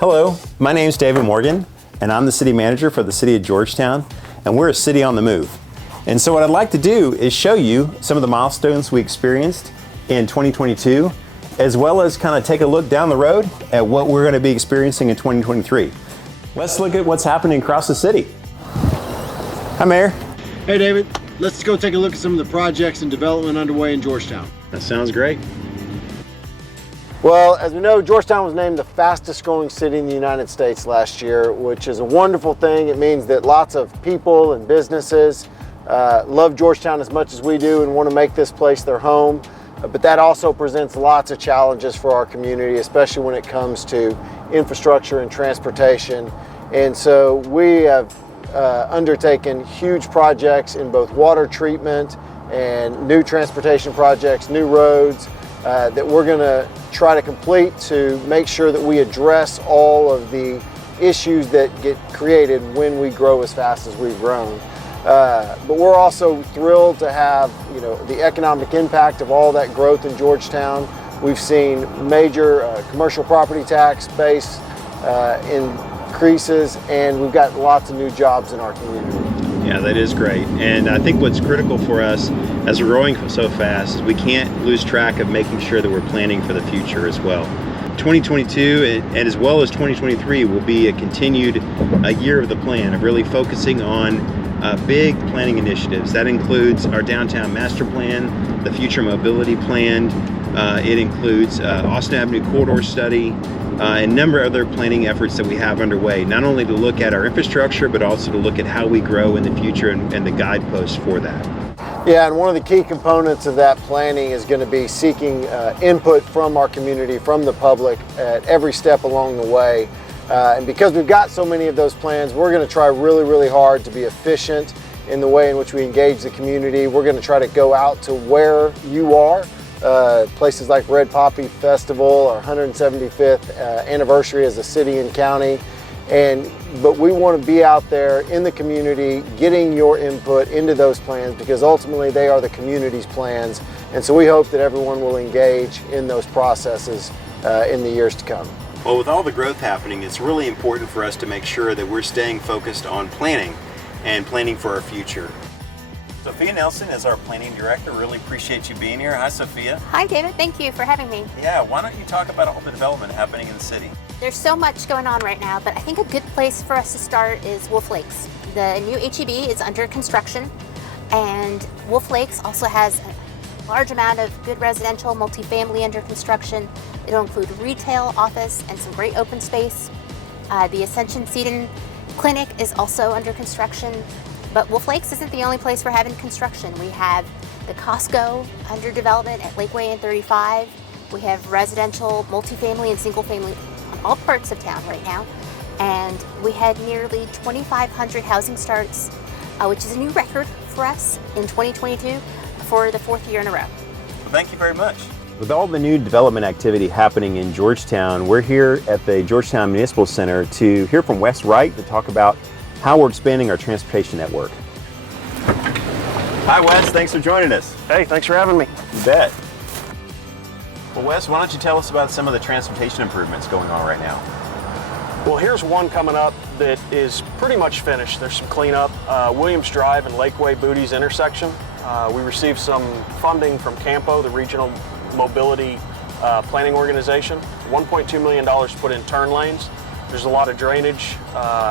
Hello, my name is David Morgan, and I'm the city manager for the city of Georgetown, and we're a city on the move. And so what I'd like to do is show you some of the milestones we experienced in 2022, as well as kind of take a look down the road at what we're going to be experiencing in 2023. Let's look at what's happening across the city. Hi, Mayor. Hey, David. Let's go take a look at some of the projects and development underway in Georgetown. That sounds great. Well, as we know, Georgetown was named the fastest growing city in the United States last year, which is a wonderful thing. It means that lots of people and businesses love Georgetown as much as we do and want to make this place their home. But that also presents lots of challenges for our community, especially when it comes to infrastructure and transportation. And so we have undertaken huge projects in both water treatment and new transportation projects, new roads, that we're going to try to complete to make sure that we address all of the issues that get created when we grow as fast as we've grown. But we're also thrilled to have, the economic impact of all that growth in Georgetown. We've seen major commercial property tax base increases, and we've got lots of new jobs in our community. Yeah, that is great. And I think what's critical for us as we're growing so fast is we can't lose track of making sure that we're planning for the future as well. 2022 and as well as 2023 will be a continued year of the plan, of really focusing on big planning initiatives. That includes our downtown master plan, the future mobility plan. It includes Austin Avenue corridor study, and a number of other planning efforts that we have underway, not only to look at our infrastructure, but also to look at how we grow in the future and the guideposts for that. Yeah, and one of the key components of that planning is going to be seeking input from our community, from the public at every step along the way. And because we've got so many of those plans, we're going to try really, really hard to be efficient in the way in which we engage the community. We're going to try to go out to where you are. Places like Red Poppy Festival, our 175th anniversary as a city and county. But we want to be out there in the community getting your input into those plans, because ultimately they are the community's plans. And so we hope that everyone will engage in those processes in the years to come. Well, with all the growth happening, it's really important for us to make sure that we're staying focused on planning and planning for our future. Sophia Nelson is our planning director. Really appreciate you being here. Hi, Sophia. Hi, David. Thank you for having me. Yeah, why don't you talk about all the development happening in the city? There's so much going on right now, but I think a good place for us to start is Wolf Lakes. The new HEB is under construction, and Wolf Lakes also has a large amount of good residential multifamily under construction. It'll include retail, office, and some great open space. The Ascension Seton Clinic is also under construction. But Wolf Lakes isn't the only place we're having construction. We have the Costco under development at Lakeway and 35. We have residential, multifamily, and single family on all parts of town right now. And we had nearly 2,500 housing starts, which is a new record for us in 2022 for the fourth year in a row. Well, thank you very much. With all the new development activity happening in Georgetown, we're here at the Georgetown Municipal Center to hear from Wes Wright to talk about how we're expanding our transportation network. Hi, Wes. Thanks for joining us. Hey, thanks for having me. You bet. Well, Wes, why don't you tell us about some of the transportation improvements going on right now? Well, here's one coming up that is pretty much finished. There's some cleanup. Williams Drive and Lakeway Booties intersection. We received some funding from Campo, the regional mobility planning organization. $1.2 million to put in turn lanes. There's a lot of drainage,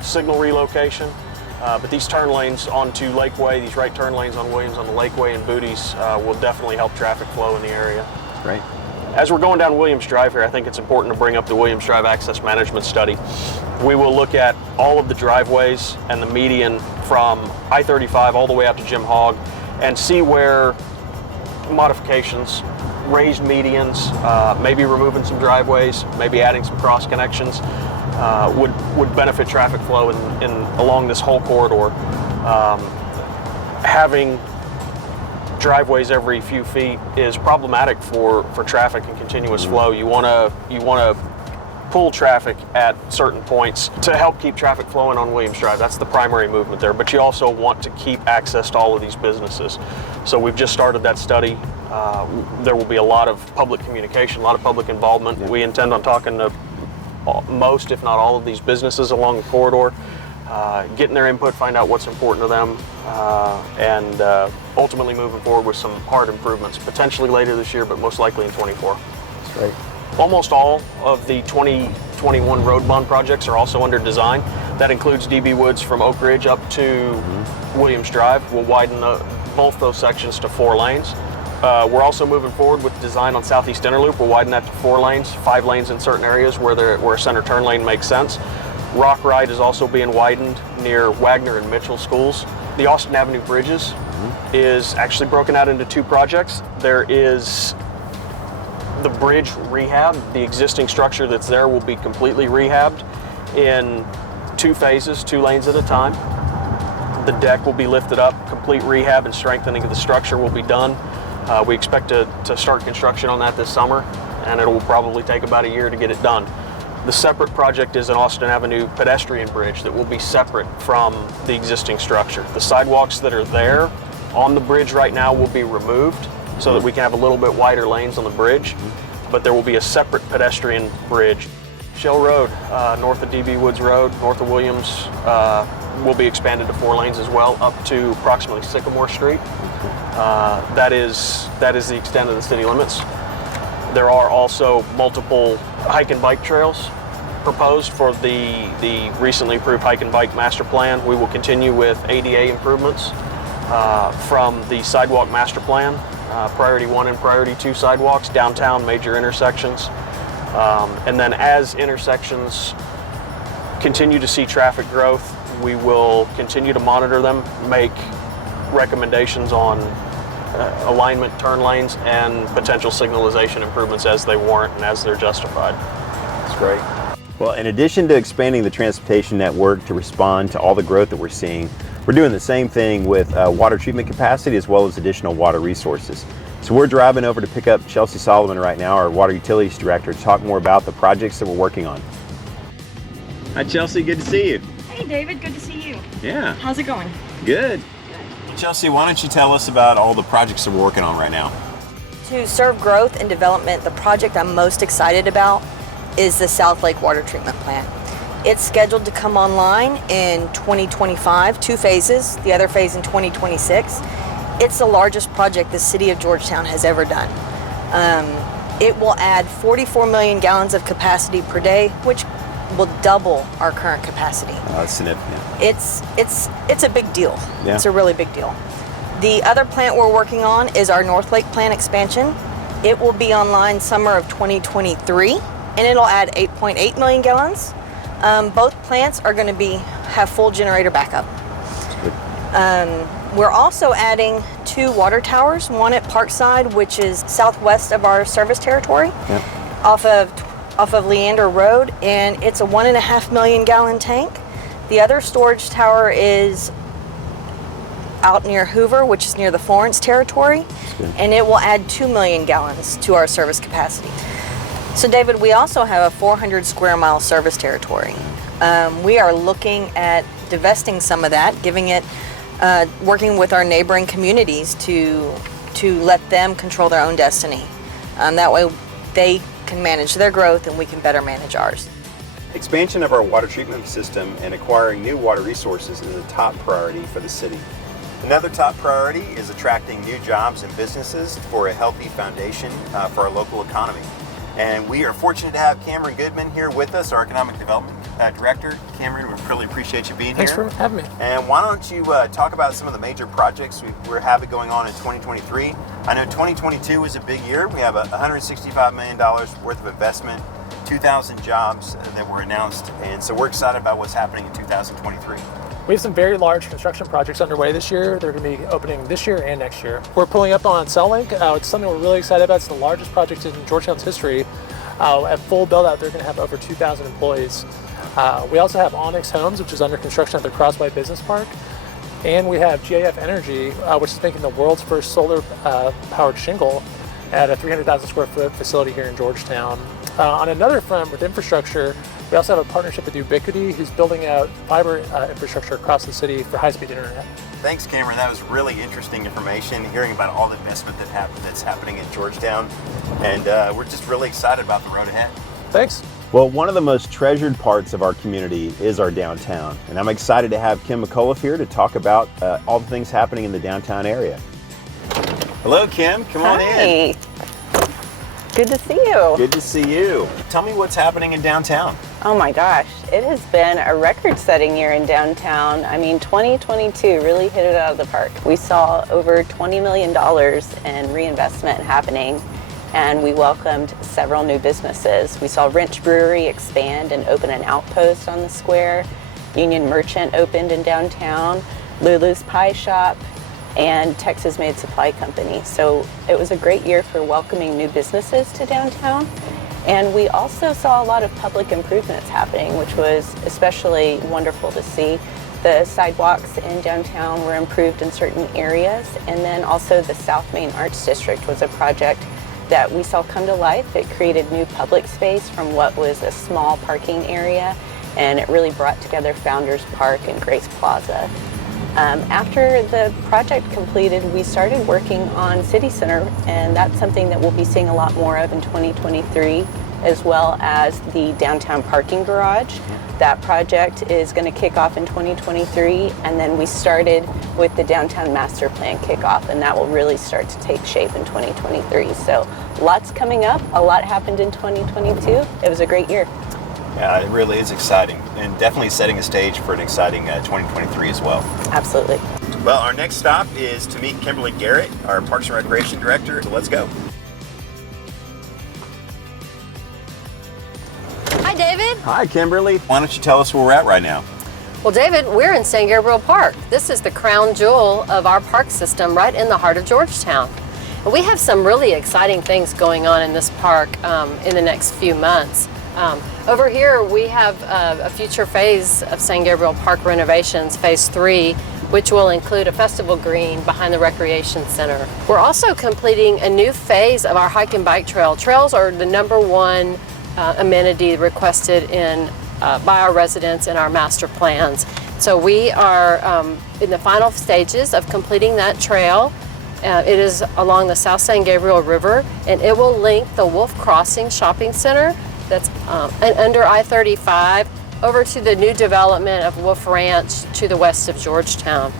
signal relocation, but these turn lanes onto Lakeway, these right turn lanes on Williams on the Lakeway and Booties will definitely help traffic flow in the area. Great. As we're going down Williams Drive here, I think it's important to bring up the Williams Drive Access Management Study. We will look at all of the driveways and the median from I-35 all the way out to Jim Hogg and see where modifications, raised medians, maybe removing some driveways, maybe adding some cross connections, would benefit traffic flow along this whole corridor. Having driveways every few feet is problematic for traffic and continuous flow. You want to pull traffic at certain points to help keep traffic flowing on Williams Drive. That's the primary movement there, but you also want to keep access to all of these businesses. So we've just started that study. There will be a lot of public communication, a lot of public involvement. We intend on talking to most, if not all, of these businesses along the corridor, getting their input, find out what's important to them, and ultimately moving forward with some hard improvements, potentially later this year, but most likely in 24. That's right. Almost all of the 2021 road bond projects are also under design. That includes DB Woods from Oak Ridge up to Williams Drive. We'll widen both those sections to 4 lanes. We're also moving forward with design on Southeast Interloop. We'll widen that to 4 lanes, 5 lanes in certain areas where a center turn lane makes sense. Rock Ride is also being widened near Wagner and Mitchell schools. The Austin Avenue Bridges is actually broken out into 2 projects. There is the bridge rehab. The existing structure that's there will be completely rehabbed in 2 phases, 2 lanes at a time. The deck will be lifted up, complete rehab and strengthening of the structure will be done. We expect to start construction on that this summer, and it will probably take about a year to get it done. The separate project is an Austin Avenue pedestrian bridge that will be separate from the existing structure. The sidewalks that are there on the bridge right now will be removed so that we can have a little bit wider lanes on the bridge, but there will be a separate pedestrian bridge. Shell Road, north of DB Woods Road, north of Williams, will be expanded to 4 lanes as well, up to approximately Sycamore Street. That is the extent of the city limits. There are also multiple hike and bike trails proposed for the recently approved hike and bike master plan. We will continue with ADA improvements from the sidewalk master plan, priority 1 and priority 2 sidewalks, downtown major intersections. And then as intersections continue to see traffic growth, we will continue to monitor them, make recommendations on alignment, turn lanes, and potential signalization improvements as they warrant and as they're justified. That's great. Well, in addition to expanding the transportation network to respond to all the growth that we're seeing, we're doing the same thing with water treatment capacity as well as additional water resources. So we're driving over to pick up Chelsea Solomon right now, our Water Utilities Director, to talk more about the projects that we're working on. Hi Chelsea, good to see you. Hey David, good to see you. Yeah. How's it going? Good. Chelsea, why don't you tell us about all the projects that we're working on right now? To serve growth and development, the project I'm most excited about is the South Lake Water Treatment Plant. It's scheduled to come online in 2025, 2 phases, the other phase in 2026. It's the largest project the city of Georgetown has ever done. It will add 44 million gallons of capacity per day, which will double our current capacity. That's significant. It's a big deal. Yeah. It's a really big deal. The other plant we're working on is our North Lake plant expansion. It will be online summer of 2023, and it'll add 8.8 million gallons. Both plants are going to have full generator backup. We're also adding 2 water towers, one at Parkside, which is southwest of our service territory, off of Leander Road, and it's a 1.5 million gallon tank. The other storage tower is out near Hoover, which is near the Florence territory, and it will add 2 million gallons to our service capacity. So David, we also have a 400 square mile service territory. We are looking at divesting some of that, giving it, working with our neighboring communities to let them control their own destiny. That way they can manage their growth and we can better manage ours. Expansion of our water treatment system and acquiring new water resources is a top priority for the city. Another top priority is attracting new jobs and businesses for a healthy foundation for our local economy. And we are fortunate to have Cameron Goodman here with us, our Economic Development Director. Cameron, we really appreciate you being here. Thanks for having me. And why don't you talk about some of the major projects we have going on in 2023. I know 2022 was a big year. We have $165 million worth of investment, 2,000 jobs that were announced, and so we're excited about what's happening in 2023. We have some very large construction projects underway this year. They're going to be opening this year and next year. We're pulling up on CellLink. It's something we're really excited about. It's the largest project in Georgetown's history. At full build-out, they're going to have over 2,000 employees. We also have Onyx Homes, which is under construction at the Crossway Business Park. And we have GAF Energy, which is making the world's first solar-powered shingle at a 300,000 square foot facility here in Georgetown. On another front with infrastructure, we also have a partnership with Ubiquity, who's building out fiber infrastructure across the city for high-speed internet. Thanks, Cameron. That was really interesting information, hearing about all the investment that's happening in Georgetown. And we're just really excited about the road ahead. Thanks. Well, one of the most treasured parts of our community is our downtown, and I'm excited to have Kim McAuliffe here to talk about all the things happening in the downtown area. Hello, Kim. Come on in. Good to see you. Good to see you. Tell me what's happening in downtown. Oh my gosh, it has been a record-setting year in downtown. I mean, 2022 really hit it out of the park. We saw over $20 million in reinvestment happening, and we welcomed several new businesses. We saw Wrench Brewery expand and open an outpost on the square. Union Merchant opened in downtown, Lulu's Pie Shop, and Texas Made Supply Company. So it was a great year for welcoming new businesses to downtown. And we also saw a lot of public improvements happening, which was especially wonderful to see. The sidewalks in downtown were improved in certain areas, and then also the South Main Arts District was a project that we saw come to life. It created new public space from what was a small parking area, and it really brought together Founders Park and Grace Plaza. After the project completed, we started working on City Center, and that's something that we'll be seeing a lot more of in 2023, as well as the downtown parking garage. That project is going to kick off in 2023, and then we started with the downtown master plan kickoff, and that will really start to take shape in 2023. So lots coming up. A lot happened in 2022. It was a great year. Yeah, it really is exciting, and definitely setting the stage for an exciting 2023 as well. Absolutely. Well, our next stop is to meet Kimberly Garrett, our Parks and Recreation Director. So let's go. Hi, David. Hi, Kimberly. Why don't you tell us where we're at right now? Well, David, we're in San Gabriel Park. This is the crown jewel of our park system right in the heart of Georgetown. And we have some really exciting things going on in this park in the next few months. Over here we have a future phase of San Gabriel Park renovations, phase 3, which will include a festival green behind the recreation center. We're also completing a new phase of our hike and bike trail. Trails are the #1 amenity requested by our residents in our master plans. So we are in the final stages of completing that trail. It is along the South San Gabriel River, and it will link the Wolf Crossing Shopping Center that's under I-35 over to the new development of Wolf Ranch to the west of Georgetown.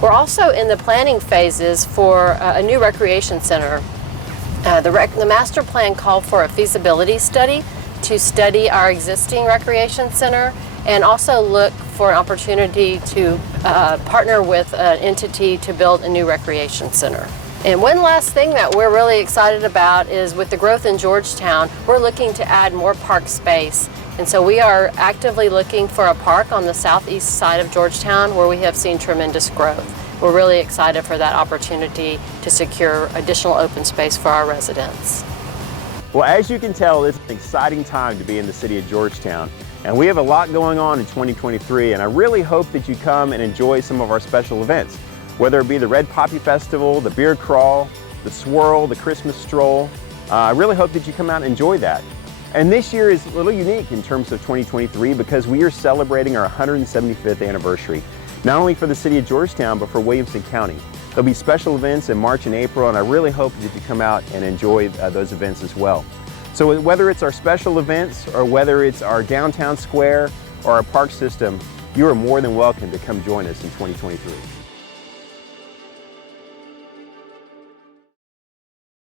We're also in the planning phases for a new recreation center. The master plan called for a feasibility study to study our existing recreation center and also look for an opportunity to partner with an entity to build a new recreation center. And one last thing that we're really excited about is with the growth in Georgetown, we're looking to add more park space. And so we are actively looking for a park on the southeast side of Georgetown where we have seen tremendous growth. We're really excited for that opportunity to secure additional open space for our residents. Well, as you can tell, it's an exciting time to be in the city of Georgetown. And we have a lot going on in 2023, and I really hope that you come and enjoy some of our special events. Whether it be the Red Poppy Festival, the Beer Crawl, the Swirl, the Christmas Stroll. I really hope that you come out and enjoy that. And this year is a little unique in terms of 2023 because we are celebrating our 175th anniversary, not only for the city of Georgetown, but for Williamson County. There'll be special events in March and April, and I really hope that you come out and enjoy those events as well. So whether it's our special events or whether it's our downtown square or our park system, you are more than welcome to come join us in 2023.